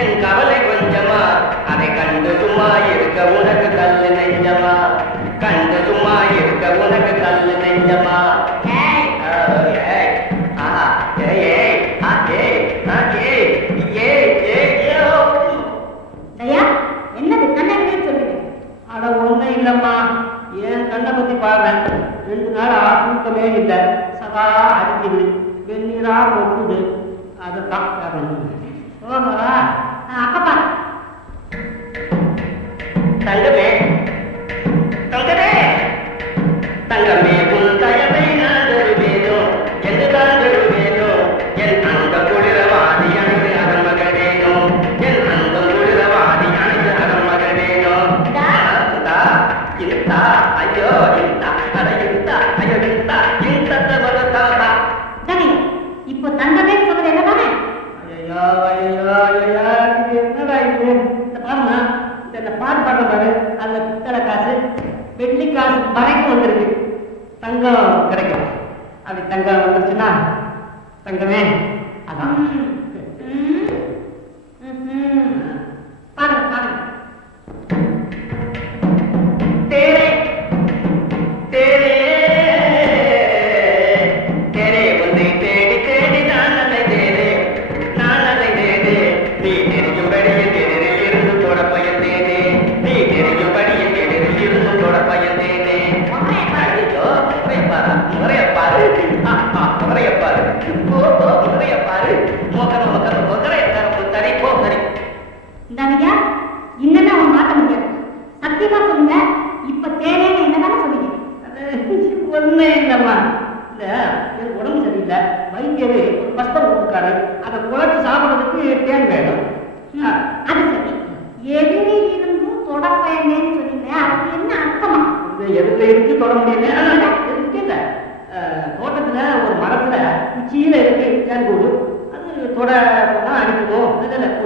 என் கவலை கொஞ்சமா அதை கண்டு சும்மா இருக்க உனக்கு கல்லு நெஞ்சமா கண்டு சும்மா இருக்க உனக்கு கல்லு நெஞ்சமா என்னது கண்ணே சொல்லுங்க. அட ஒண்ணும் இல்லம்மா, என் கண்ணை பத்தி பாருங்க. 2 நாள் தூக்கமே இல்லை, சதா அடிக்குது, வெந்நீரா கொட்டுது. அதுதான் அப்பப்பா தங்கமே தங்கமே தங்கமே உன் தயவை நான் தருவேனும் என்று தான் தருவேனும் என் அந்த குளிரவாதி அணுகு அதன் மகள் வேணும் என் அந்த குளிரவாதி அணுகு அதன் மகள் வேணும் இந்தா ஐயோ இந்தா அட இந்தா ஐயோ இந்தா இந்த வரத்தாதா இப்போ தங்கமே சொல்றது என்னதானே? ஐயோ ஐயோ ஐயோ இது என்னடா இது? இந்த பாருமா, இந்த பாட்டு பாடுற பாரு, அந்த பித்தளை காசு வெள்ளி காசு வரைக்கும் வந்திருக்கு. தங்கம் கிடைக்கும். அப்படி தங்கம் வந்துருச்சுன்னா தங்கமே அதான். பாருங்க பாருங்க. தேரே தேரே தேரே உன்னை தேடி தேடி நான் அலைந்தேனே நான் அலைந்தேனே நீ தெரியும்படியில் எதிரில் இருந்து தொட பயந்தேனே நீ தெரியும்படியில் எதிரில் இருந்து தொட பயந்தேனே. ஐயோ முறையப்பாரு முறையப்பாரு முறையப்பாரு முறையப்பாரு மோக்கர மோக்கர மோக்கரை தரை போக்கரை. இந்தாங்க இன்னும் அவன் மாற்ற முடியாது. சத்தியமா சொல்லுங்க, இப்ப தேவையான என்னதானே சொல்லுங்க. ஒண்ணு இல்லம்மா, இல்ல எனக்கு உடம்பு சரியில்லை, வைத்தியரு ஒரு பஸ்தம் கொடுக்காரு, அதை குழச்சி சாப்பிடுறதுக்கு தேன் வேணும். அது சரி, எதிரில் இருந்தும் தொடப்பயங்கன்னு சொன்னீங்க, அதுக்கு என்ன அர்த்தமா? எதுல இருக்கு தொட முடியல இல்ல. தோட்டத்துல ஒரு மரத்துல உச்சியில இருக்கு தேன் கூடு, அது தொட போனா அடிக்குமோ, அதில்